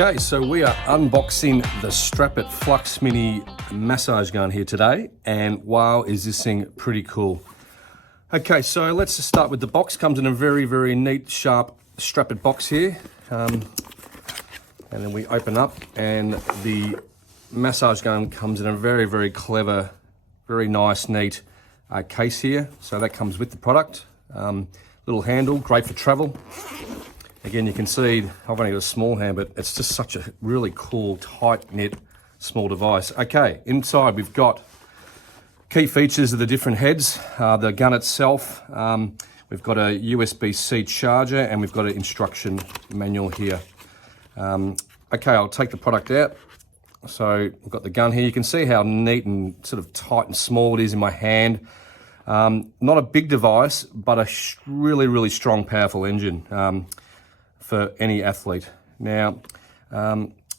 Okay, so we are unboxing the Strapit FLUX Mini massage gun here today, and wow, is this thing pretty cool. Okay, so let's just start with the box. Comes in a very, very neat, sharp Strapit box here. And then we open up, and the massage gun comes in a very, very clever, very nice, neat case here. So that comes with the product. Little handle, great for travel. Again, you can see I've only got a small hand, but it's just such a really cool, tight-knit, small device. Okay, inside we've got key features of the different heads. The gun itself, we've got a USB-C charger, and we've got an instruction manual here. Okay, I'll take the product out. So we've got the gun here. You can see how neat and sort of tight and small it is in my hand. Not a big device, but a really, really strong, powerful engine for any athlete. Now,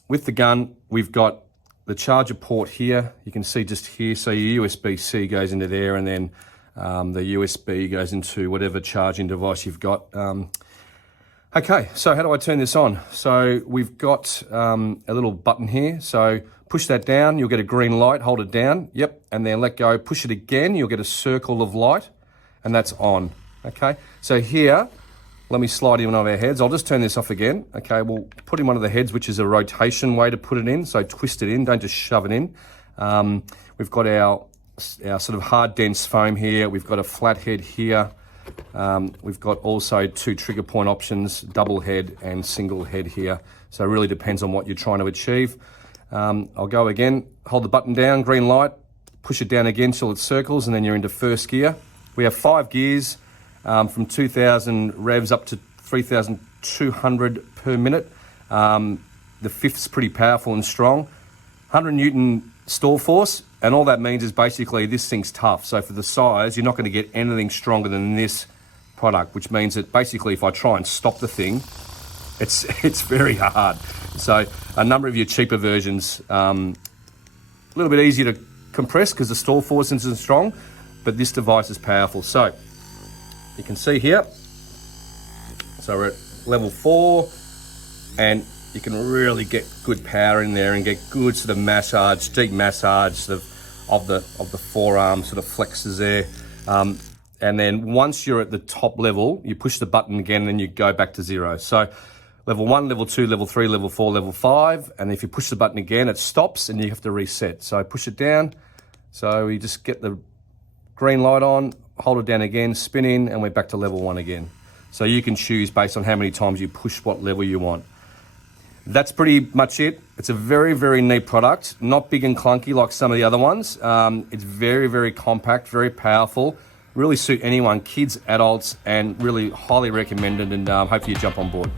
with the gun, we've got the charger port here. You can see just here, so your USB-C goes into there, and then the USB goes into whatever charging device you've got. Okay, so how do I turn this on? So we've got a little button here. So push that down, you'll get a green light, hold it down, yep, and then let go, push it again, you'll get a circle of light, and that's on, okay? So here, let me slide in one of our heads. I'll just turn this off again. Okay, we'll put in one of the heads, which is a rotation way to put it in. So twist it in, don't just shove it in. We've got our sort of hard, dense foam here. We've got a flat head here. We've got also two trigger point options, double head and single head here. So it really depends on what you're trying to achieve. I'll go again, hold the button down, green light, push it down again till it circles, and then you're into first gear. We have 5 gears. From 2,000 revs up to 3,200 per minute. The fifth's pretty powerful and strong. 100 Newton stall force, and all that means is basically this thing's tough. So for the size, you're not going to get anything stronger than this product, which means that basically if I try and stop the thing, it's very hard. So a number of your cheaper versions, a little bit easier to compress because the stall force isn't strong, but this device is powerful. So you can see here, so we're at level 4, and you can really get good power in there and get good sort of massage, deep massage sort of the forearm sort of flexes there. And then once you're at the top level, you push the button again and you go back to 0. So level 1, level 2, level 3, level 4, level 5, and if you push the button again, it stops and you have to reset. So push it down, so you just get the green light on, hold it down again, spin in, and we're back to level 1 again. So you can choose based on how many times you push what level you want. That's pretty much it. It's a very, very neat product, not big and clunky like some of the other ones. It's very, very compact, very powerful, really suit anyone, kids, adults, and really highly recommended, and hopefully you jump on board.